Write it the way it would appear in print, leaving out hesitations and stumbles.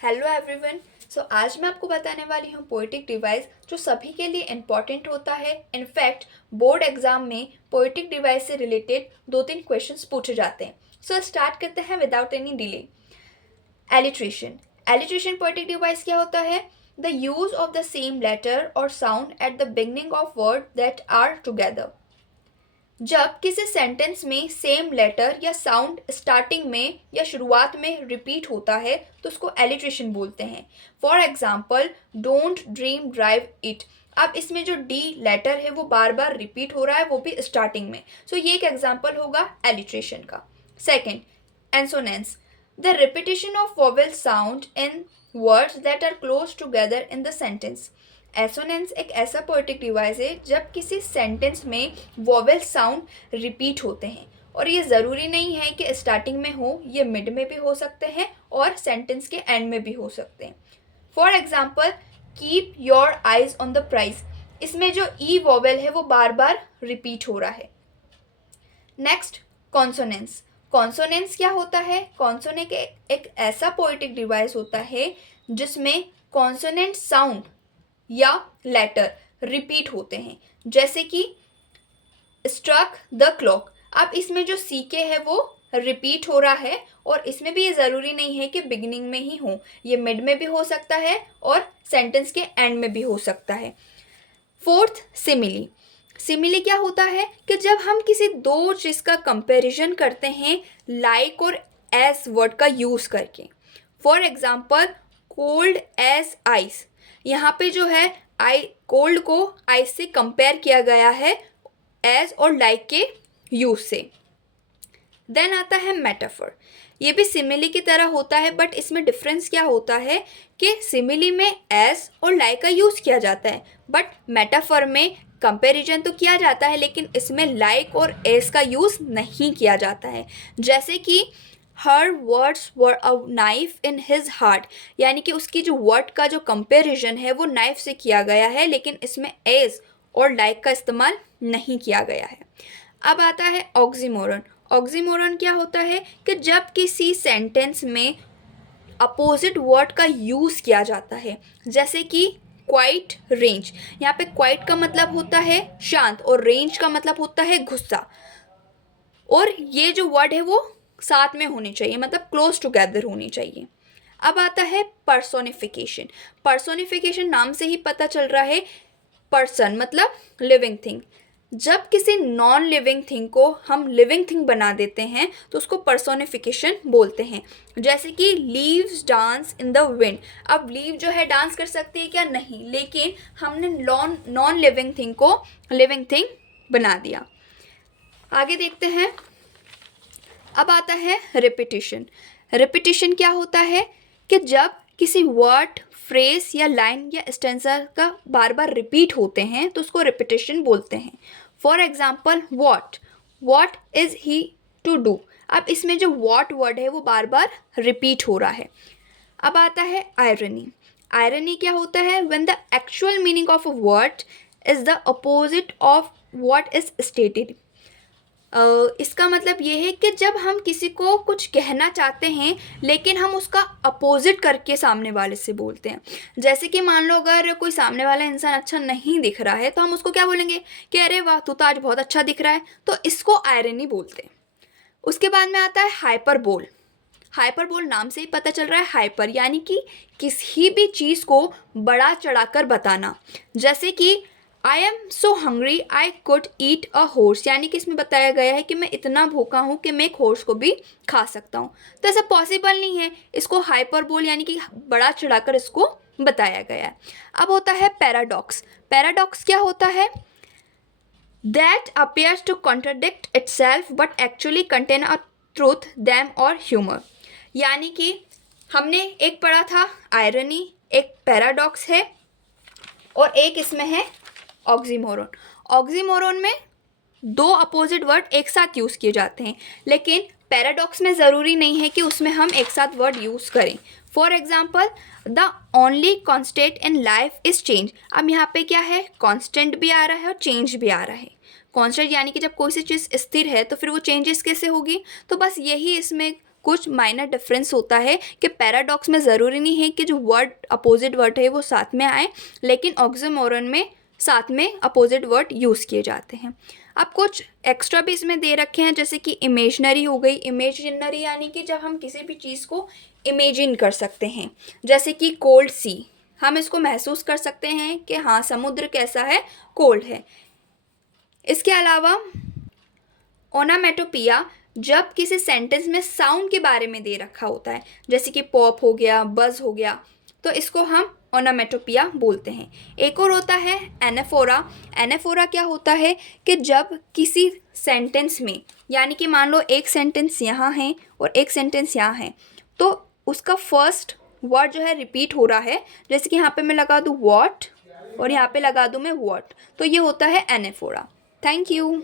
Hello everyone. आज मैं आपको बताने वाली हूँ पोएटिक डिवाइस जो सभी के लिए इम्पॉर्टेंट होता है। इनफैक्ट बोर्ड एग्जाम में पोएटिक डिवाइस से रिलेटेड 2-3 क्वेश्चंस पूछे जाते हैं। स्टार्ट करते हैं without any delay. Alliteration. Alliteration poetic device क्या होता है? The use of the same letter और sound at the beginning of word that are together. जब किसी सेंटेंस में सेम लेटर या साउंड स्टार्टिंग में या शुरुआत में रिपीट होता है तो उसको एलिट्रेशन बोलते हैं। For example, don't dream drive it. अब इसमें जो डी लेटर है वो बार बार रिपीट हो रहा है, वो भी स्टार्टिंग में। ये एक एग्जाम्पल होगा एलिट्रेशन का। Second, assonance. The repetition of vowel sound in words that are close together in the sentence. Assonance एक ऐसा पोएटिक डिवाइस है जब किसी सेंटेंस में वोवेल साउंड रिपीट होते हैं, और ये ज़रूरी नहीं है कि स्टार्टिंग में हो, ये मिड में भी हो सकते हैं और सेंटेंस के एंड में भी हो सकते हैं। For example, keep your eyes on the prize. इसमें जो ई वोवेल है वो बार बार रिपीट हो रहा है। Next, consonance. कॉन्सोनेंस क्या होता है? कॉन्सोनेंट एक ऐसा पोएटिक डिवाइस होता है जिसमें कॉन्सोनेंट साउंड या लेटर रिपीट होते हैं, जैसे कि स्ट्रक द क्लॉक। अब इसमें जो सीके है वो रिपीट हो रहा है, और इसमें भी ये ज़रूरी नहीं है कि बिगिनिंग में ही हो, ये मिड में भी हो सकता है और सेंटेंस के एंड में भी हो सकता है। Fourth, simile. सिमिली क्या होता है कि जब हम किसी दो चीज़ का कंपैरिजन करते हैं लाइक और एज वर्ड का यूज़ करके। For example, cold as ice. यहाँ पे जो है कोल्ड को आइस से कंपेयर किया गया है एज और लाइक के यूज से। देन आता है मेटाफर। ये भी सिमिली की तरह होता है, बट इसमें डिफरेंस क्या होता है कि सिमिली में एज और लाइक का यूज़ किया जाता है, बट मेटाफर में कंपैरिजन तो किया जाता है लेकिन इसमें लाइक और एज का यूज़ नहीं किया जाता है। जैसे कि हर words were a knife in his heart, यानी कि उसकी जो वर्ड का जो कंपैरिजन है वो नाइफ से किया गया है, लेकिन इसमें एज और लाइक का इस्तेमाल नहीं किया गया है। अब आता है ऑक्सीमोरन। ऑक्सीमोरन क्या होता है कि जब किसी सेंटेंस में अपोजिट वर्ड का यूज़ किया जाता है, जैसे कि क्वाइट रेंज। यहाँ पे क्वाइट का मतलब होता है शांत और रेंज का मतलब होता है गुस्सा, और ये जो वर्ड है वो साथ में होनी चाहिए, मतलब क्लोज टुगेदर होनी चाहिए। अब आता है पर्सोनिफिकेशन। पर्सोनिफिकेशन नाम से ही पता चल रहा है, पर्सन मतलब लिविंग थिंग। जब किसी नॉन लिविंग थिंग को हम लिविंग थिंग बना देते हैं तो उसको पर्सोनिफिकेशन बोलते हैं। जैसे कि leaves dance in the wind. अब लीव जो है डांस कर सकती है क्या? नहीं, लेकिन हमने नॉन लिविंग थिंग को लिविंग थिंग बना दिया। आगे देखते हैं। अब आता है रिपीटिशन। रिपीटिशन क्या होता है कि जब किसी वर्ड, फ्रेज या लाइन या स्टेंजा का बार बार रिपीट होते हैं तो उसको रिपीटिशन बोलते हैं। For example, what is he to do. अब इसमें जो वॉट वर्ड है वो बार बार रिपीट हो रहा है। अब आता है आयरनी। आयरनी क्या होता है? When the actual meaning of a word is the opposite of what is stated. इसका मतलब ये है कि जब हम किसी को कुछ कहना चाहते हैं लेकिन हम उसका अपोजिट करके सामने वाले से बोलते हैं। जैसे कि मान लो अगर कोई सामने वाला इंसान अच्छा नहीं दिख रहा है तो हम उसको क्या बोलेंगे कि अरे वाह, तू तो आज बहुत अच्छा दिख रहा है। तो इसको आयरनी बोलते हैं। उसके बाद में आता है हाइपरबोल। हाइपरबोल नाम से ही पता चल रहा है, हाइपर यानी कि किसी भी चीज़ को बड़ा चढ़ाकर बताना। जैसे कि I am so hungry I could eat a horse, यानी कि इसमें बताया गया है कि मैं इतना भूखा हूँ कि मैं एक हॉर्स को भी खा सकता हूँ। तो ऐसा पॉसिबल नहीं है, इसको हाइपरबोल यानी कि बड़ा चढ़ाकर इसको बताया गया है। अब होता है पैराडॉक्स। पैराडॉक्स क्या होता है? That appears to contradict itself but actually contain a truth, them और ह्यूमर। यानी कि हमने एक पढ़ा था आयरनी, एक पैराडॉक्स है, और एक इसमें है ऑक्सीमोरन। ऑक्सीमोरन में दो अपोजिट वर्ड एक साथ यूज़ किए जाते हैं, लेकिन पैराडॉक्स में ज़रूरी नहीं है कि उसमें हम एक साथ वर्ड यूज़ करें। For example, the only constant in life is change. अब यहाँ पे क्या है? कॉन्स्टेंट भी आ रहा है और चेंज भी आ रहा है। कॉन्स्टेंट यानी कि जब कोई सी चीज़ स्थिर है तो फिर वो चेंजेस कैसे होगी? तो बस यही इसमें कुछ माइनर डिफरेंस होता है कि पैराडॉक्स में ज़रूरी नहीं है कि जो वर्ड अपोजिट वर्ड है वो साथ में आए, लेकिन ऑक्सीमोरन में साथ में अपोजिट वर्ड यूज़ किए जाते हैं। अब कुछ एक्स्ट्रा भी इसमें दे रखे हैं, जैसे कि इमेजनरी हो गई। इमेजिनरी यानी कि जब हम किसी भी चीज़ को इमेजिन कर सकते हैं, जैसे कि कोल्ड सी, हम इसको महसूस कर सकते हैं कि हाँ समुद्र कैसा है, कोल्ड है। इसके अलावा ओनामेटोपिया जब किसी सेंटेंस में साउंड के बारे में दे रखा होता है, जैसे कि पॉप हो गया, बज हो गया, तो इसको हम ओनामेटोपिया बोलते हैं। एक और होता है एनाफोरा। एनाफोरा क्या होता है कि जब किसी सेंटेंस में, यानी कि मान लो एक सेंटेंस यहाँ है और एक सेंटेंस यहाँ है, तो उसका फर्स्ट वर्ड जो है रिपीट हो रहा है, जैसे कि यहाँ पे मैं लगा दूँ वॉट और यहाँ पे लगा दूँ मैं वॉट, तो ये होता है एनाफोरा। Thank you.